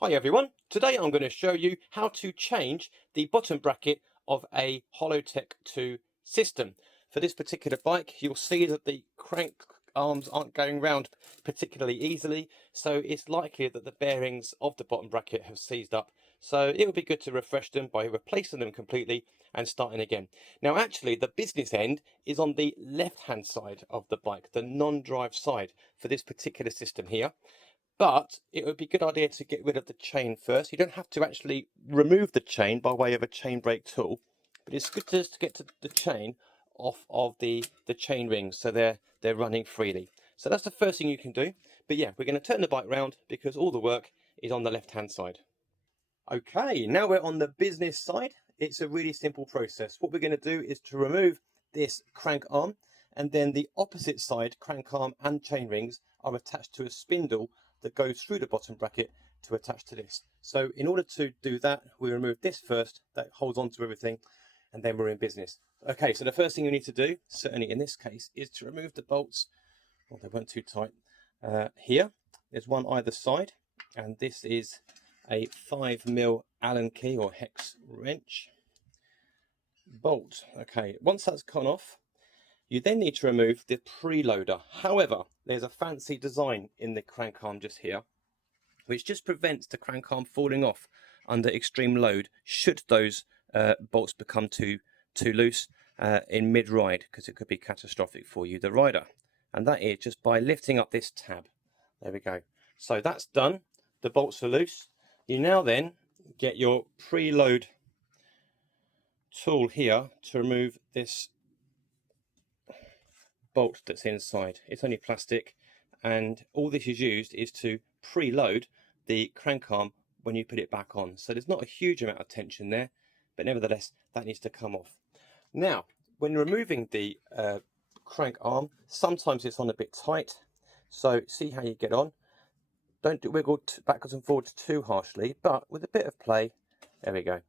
Hi everyone, today I'm going to show you how to change the bottom bracket of a Hollowtech II system. For this particular bike, you'll see that the crank arms aren't going round particularly easily, so it's likely that the bearings of the bottom bracket have seized up. So it would be good to refresh them by replacing them completely and starting again. Now actually the business end is on the left hand side of the bike, the non-drive side for this particular system here. But it would be a good idea to get rid of the chain first. You don't have to actually remove the chain by way of a chain brake tool, but it's good just to get the chain off of the chain rings so they're running freely. So that's the first thing you can do. But yeah, we're going to turn the bike round because all the work is on the left hand side. Okay, now we're on the business side. It's a really simple process. What we're going to do is to remove this crank arm, and then the opposite side crank arm and chain rings are attached to a spindle that goes through the bottom bracket to attach to this. So in order to do that, we remove this first, that holds on to everything, and then we're in business. Okay, so the first thing you need to do, certainly in this case, is to remove the bolts. Well, they weren't too tight. Here, there's one either side, and this is a 5mm Allen key or hex wrench bolt. Okay, once that's gone off, you then need to remove the preloader. However, there's a fancy design in the crank arm just here, which just prevents the crank arm falling off under extreme load should those bolts become too loose in mid-ride, because it could be catastrophic for you, the rider. And that is just by lifting up this tab. There we go. So that's done. The bolts are loose. You now then get your preload tool here to remove this bolt that's inside. It's only plastic, and all this is used is to preload the crank arm when you put it back on. So there's not a huge amount of tension there, but nevertheless that needs to come off. Now when removing the crank arm, sometimes it's on a bit tight, so see how you get on. Don't wiggle backwards and forwards too harshly, but with a bit of play, there we go,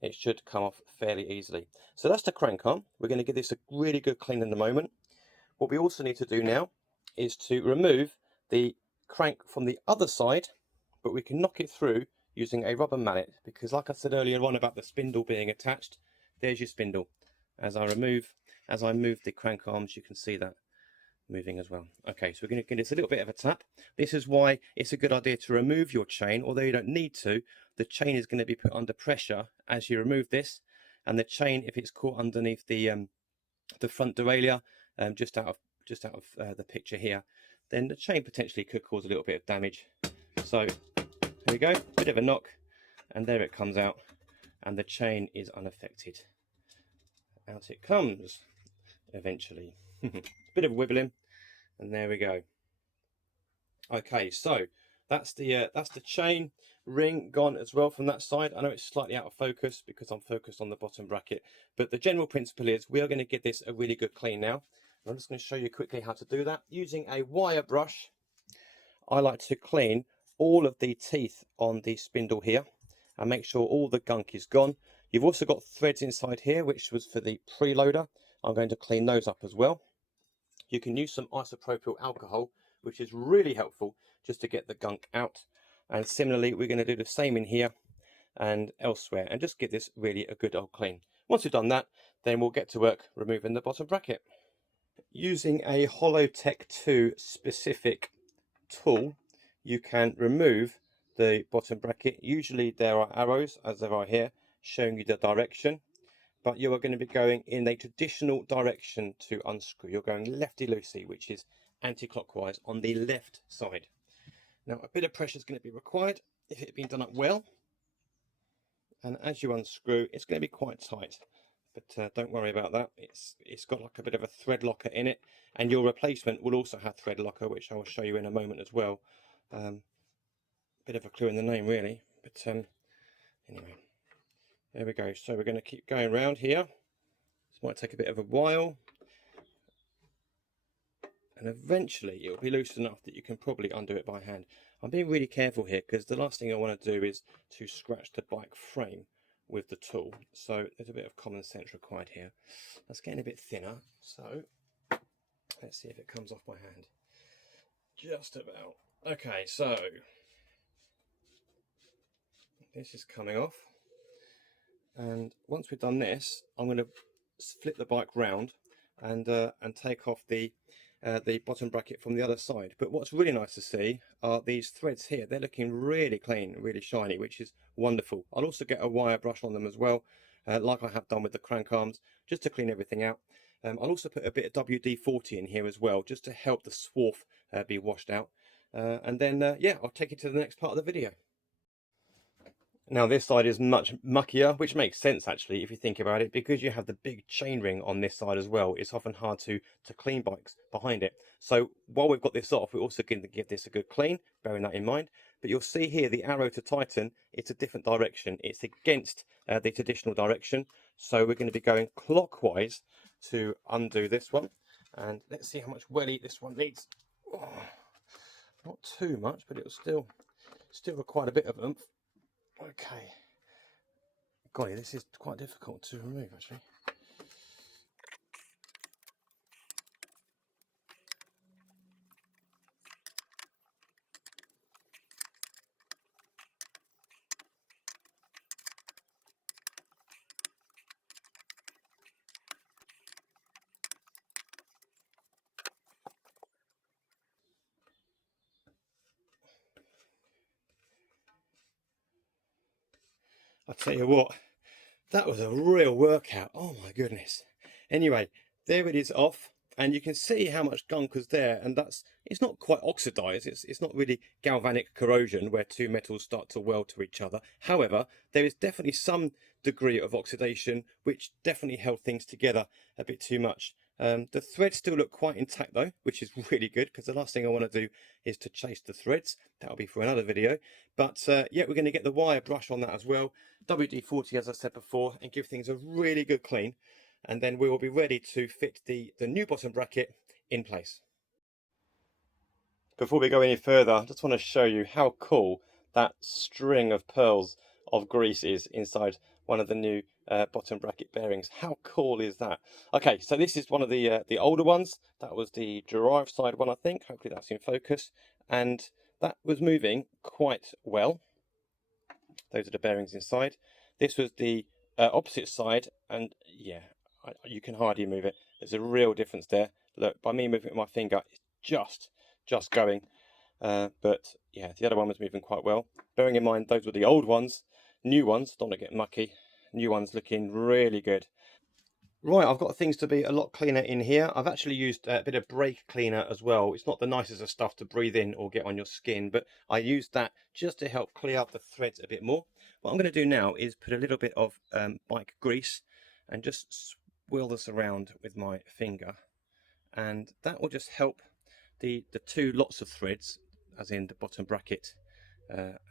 it should come off fairly easily. So that's the crank arm. We're going to give this a really good clean in a moment. What we also need to do now is to remove the crank from the other side, but we can knock it through using a rubber mallet, because like I said earlier on about the spindle being attached, there's your spindle. As I move the crank arms, you can see that moving as well. Okay, so we're going to give this a little bit of a tap. This is why it's a good idea to remove your chain, although you don't need to. The chain is going to be put under pressure as you remove this, and the chain, if it's caught underneath the front derailleur, just out of the picture here, then the chain potentially could cause a little bit of damage. So here we go, bit of a knock, and there it comes out, and the chain is unaffected. Out it comes eventually. Bit of wibbling, and there we go. Okay, so that's the chain ring gone as well from that side. I know it's slightly out of focus because I'm focused on the bottom bracket, but the general principle is we are going to give this a really good clean now. I'm just going to show you quickly how to do that. Using a wire brush, I like to clean all of the teeth on the spindle here and make sure all the gunk is gone. You've also got threads inside here, which was for the preloader. I'm going to clean those up as well. You can use some isopropyl alcohol, which is really helpful just to get the gunk out. And similarly, we're going to do the same in here and elsewhere, and just get this really a good old clean. Once we've done that, then we'll get to work removing the bottom bracket. Using a Hollowtech II specific tool, you can remove the bottom bracket. Usually there are arrows, as there are here, showing you the direction, but you are going to be going in a traditional direction to unscrew. You're going lefty-loosey, which is anti-clockwise on the left side. Now a bit of pressure is going to be required if it had been done up well, and as you unscrew, it's going to be quite tight. But don't worry about that. It's got like a bit of a thread locker in it, and your replacement will also have thread locker, which I will show you in a moment as well. Bit of a clue in the name really, but anyway, there we go. So we're going to keep going around here. This might take a bit of a while, and eventually it will be loose enough that you can probably undo it by hand. I'm being really careful here because the last thing I want to do is to scratch the bike frame with the tool, so there's a bit of common sense required here. That's getting a bit thinner, so let's see if it comes off my hand. Just about. Okay, so this is coming off. And once we've done this, I'm going to flip the bike round and take off the bottom bracket from the other side. But what's really nice to see are these threads here. They're looking really clean, really shiny, which is wonderful. I'll also get a wire brush on them as well, like I have done with the crank arms, just to clean everything out. I'll also put a bit of WD-40 in here as well, just to help the swarf be washed out. And then, yeah, I'll take you to the next part of the video. Now this side is much muckier, which makes sense actually if you think about it, because you have the big chain ring on this side as well. It's often hard to clean bikes behind it. So while we've got this off, we're also going to give this a good clean, bearing that in mind. But you'll see here the arrow to tighten, it's a different direction. It's against the traditional direction. So we're going to be going clockwise to undo this one. And let's see how much welly this one needs. Oh, not too much, but it'll still require a bit of oomph. Okay, golly, this is quite difficult to remove actually. I'll tell you what, that was a real workout. Oh my goodness. Anyway, there it is off, and you can see how much gunk was there, and it's not quite oxidized. It's not really galvanic corrosion where two metals start to weld to each other. However, there is definitely some degree of oxidation, which definitely held things together a bit too much. The threads still look quite intact though, which is really good, because the last thing I want to do is to chase the threads. That'll be for another video. But yeah, we're going to get the wire brush on that as well. WD-40, as I said before, and give things a really good clean. And then we will be ready to fit the new bottom bracket in place. Before we go any further, I just want to show you how cool that string of pearls of grease is inside one of the new bottom bracket bearings. How cool is that? Okay, so this is one of the older ones. That was the drive side one, I think. Hopefully that's in focus. And that was moving quite well. Those are the bearings inside. This was the opposite side, and yeah, you can hardly move it. There's a real difference there. Look, by me moving it with my finger, it's just going. But yeah, the other one was moving quite well. Bearing in mind, those were the old ones. New ones, don't want to get mucky. New ones looking really good. Right, I've got things to be a lot cleaner in here. I've actually used a bit of brake cleaner as well. It's not the nicest of stuff to breathe in or get on your skin, but I used that just to help clear up the threads a bit more. What I'm going to do now is put a little bit of bike grease and just swirl this around with my finger. And that will just help the two lots of threads, as in the bottom bracket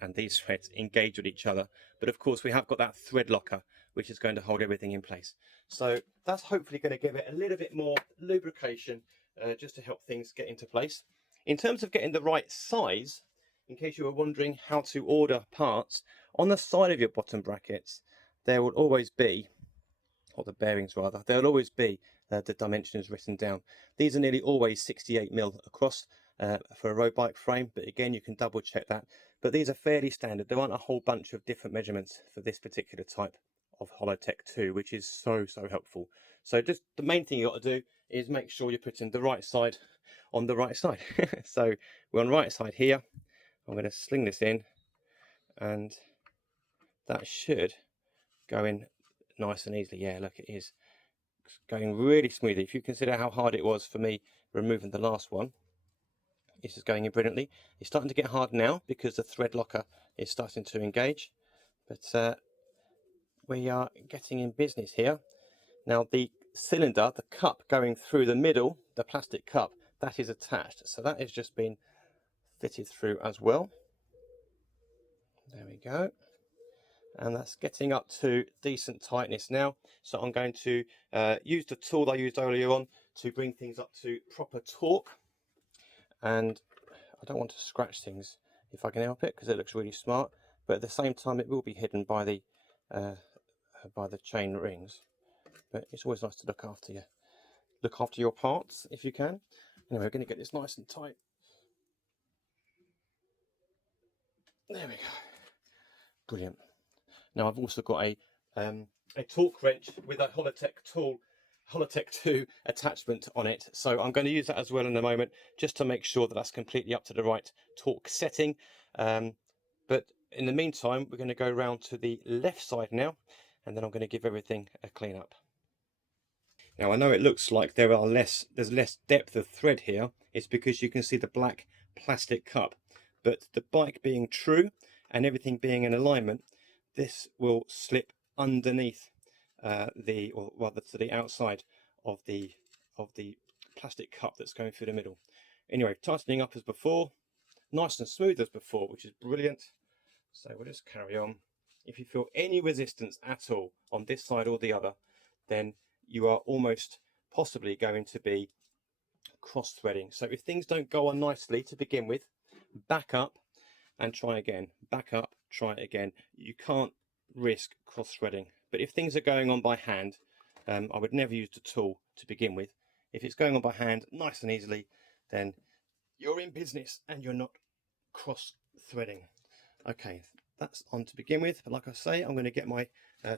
and these threads, engage with each other. But of course we have got that thread locker, which is going to hold everything in place. So that's hopefully going to give it a little bit more lubrication just to help things get into place. In terms of getting the right size, in case you were wondering how to order parts, on the side of your bottom brackets there will always be, or the bearings rather, there will always be the dimensions written down. These are nearly always 68mm across for a road bike frame, but again you can double check that. But these are fairly standard. There aren't a whole bunch of different measurements for this particular type of Hollowtech II, which is so helpful. So just the main thing you got to do is make sure you're putting the right side on the right side. So we're on the right side here. I'm going to sling this in, and that should go in nice and easily. Yeah, look, it is going really smoothly. If you consider how hard it was for me removing the last one, this is going in brilliantly. It's starting to get hard now because the thread locker is starting to engage, but we are getting in business here. Now the cylinder, the cup going through the middle, the plastic cup, that is attached. So that has just been fitted through as well. There we go. And that's getting up to decent tightness now. So I'm going to use the tool I used earlier on to bring things up to proper torque. And I don't want to scratch things if I can help it, because it looks really smart. But at the same time, it will be hidden by the chain rings. But it's always nice to look after your parts if you can. Anyway, we're going to get this nice and tight. There we go. Brilliant. Now I've also got a torque wrench with a Hollowtech II attachment on it, so I'm going to use that as well in a moment, just to make sure that that's completely up to the right torque setting. But in the meantime, we're going to go around to the left side now, and then I'm going to give everything a clean up. Now I know it looks like there's less depth of thread here. It's because you can see the black plastic cup, but the bike being true and everything being in alignment, this will slip underneath or rather to the outside of the plastic cup that's going through the middle. Anyway, tightening up as before, nice and smooth as before, which is brilliant. So we'll just carry on. If you feel any resistance at all on this side or the other, then you are almost possibly going to be cross threading. So if things don't go on nicely to begin with, back up and try again. Back up, try it again. You can't risk cross threading. But if things are going on by hand, I would never use the tool to begin with. If it's going on by hand nice and easily, then you're in business and you're not cross threading. Okay, that's on to begin with. But like I say, I'm going to get my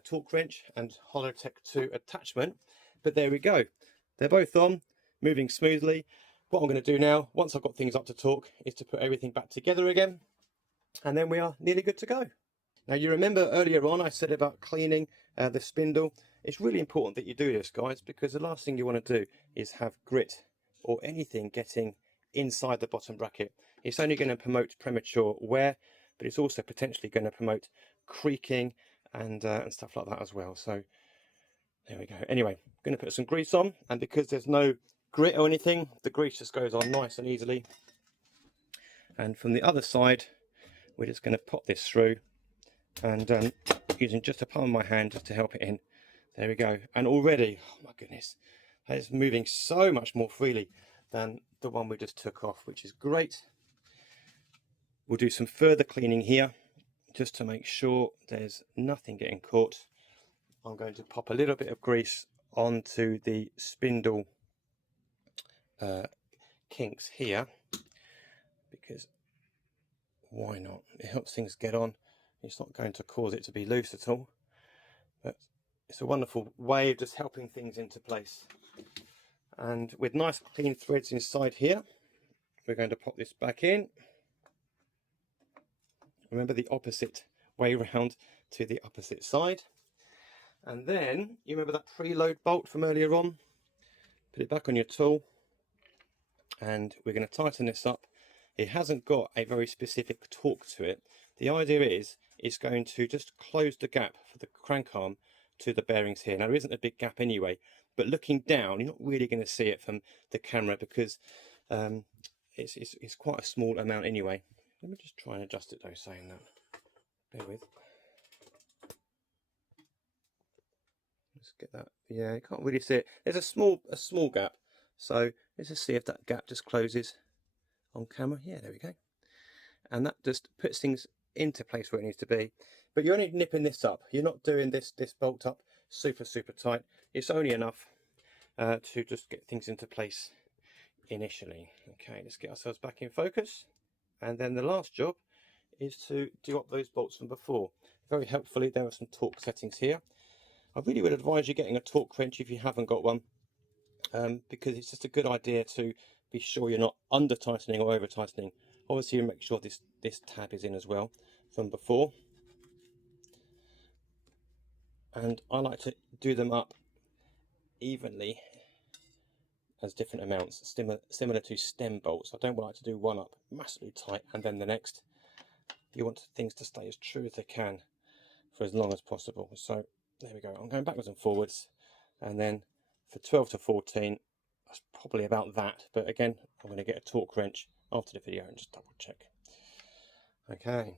torque wrench and Hollowtech II attachment. But there we go. They're both on, moving smoothly. What I'm going to do now, once I've got things up to torque, is to put everything back together again. And then we are nearly good to go. Now you remember earlier on I said about cleaning the spindle. It's really important that you do this, guys, because the last thing you want to do is have grit or anything getting inside the bottom bracket. It's only going to promote premature wear, but it's also potentially going to promote creaking and stuff like that as well. So there we go. Anyway, I'm going to put some grease on, and because there's no grit or anything, the grease just goes on nice and easily. And from the other side, we're just going to pop this through, and using just the palm of my hand just to help it in. There we go. And already, oh my goodness, that is moving so much more freely than the one we just took off, which is great. We'll do some further cleaning here just to make sure there's nothing getting caught. I'm going to pop a little bit of grease onto the spindle kinks here, because why not? It helps things get on. It's not going to cause it to be loose at all, but it's a wonderful way of just helping things into place. And with nice clean threads inside here, we're going to pop this back in. Remember, the opposite way round to the opposite side. And then, you remember that preload bolt from earlier on? Put it back on your tool, and we're going to tighten this up. It hasn't got a very specific torque to it. The idea is it's going to just close the gap for the crank arm to the bearings here. Now, there isn't a big gap anyway, but looking down, you're not really going to see it from the camera because it's quite a small amount anyway. Let me just try and adjust it though, saying that. Bear with. Let's get that. Yeah, you can't really see it. There's a small gap. So let's just see if that gap just closes on camera. Yeah, there we go. And that just puts things into place where it needs to be. But you're only nipping this up. You're not doing this bolt up super tight. It's only enough to just get things into place initially. Okay, let's get ourselves back in focus. And then the last job is to do up those bolts from before. Very helpfully, there are some torque settings here. I really would advise you getting a torque wrench if you haven't got one, because it's just a good idea to be sure you're not under tightening or over tightening. Obviously, you make sure this tab is in as well from before. And I like to do them up evenly as different amounts, similar to stem bolts. I don't like to do one up massively tight and then the next. You want things to stay as true as they can for as long as possible. So there we go. I'm going backwards and forwards, and then for 12 to 14, that's probably about that. But again, I'm going to get a torque wrench after the video and just double check. Okay,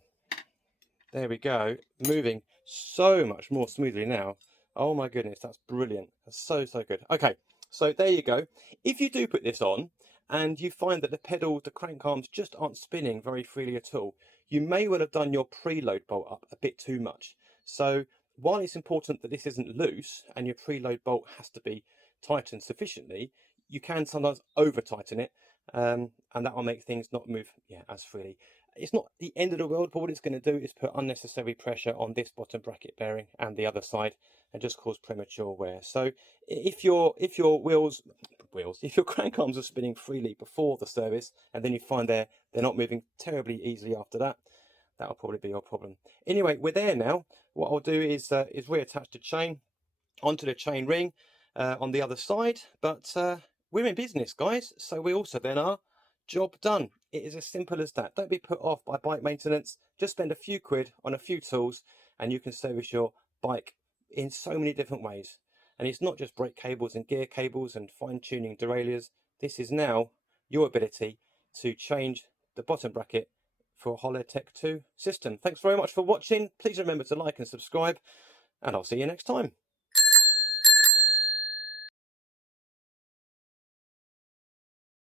there we go. Moving so much more smoothly now. Oh my goodness, that's brilliant. That's so good. Okay, so there you go. If you do put this on and you find that the pedals, the crank arms just aren't spinning very freely at all, you may well have done your preload bolt up a bit too much. So while it's important that this isn't loose and your preload bolt has to be tightened sufficiently, you can sometimes over tighten it, and that will make things not move as freely. it's not the end of the world, but what it's going to do is put unnecessary pressure on this bottom bracket bearing and the other side and just cause premature wear. So if your if your crank arms are spinning freely before the service and then you find they're not moving terribly easily after that, that'll probably be your problem. Anyway, we're there now. What I'll do is reattach the chain onto the chain ring on the other side, but we're in business, guys, so we also then are job done. It is as simple as that. Don't be put off by bike maintenance. Just spend a few quid on a few tools and you can service your bike in so many different ways. And it's not just brake cables and gear cables and fine-tuning derailleurs. This is now your ability to change the bottom bracket for a Hollowtech II system. Thanks very much for watching. Please remember to like and subscribe, and I'll see you next time.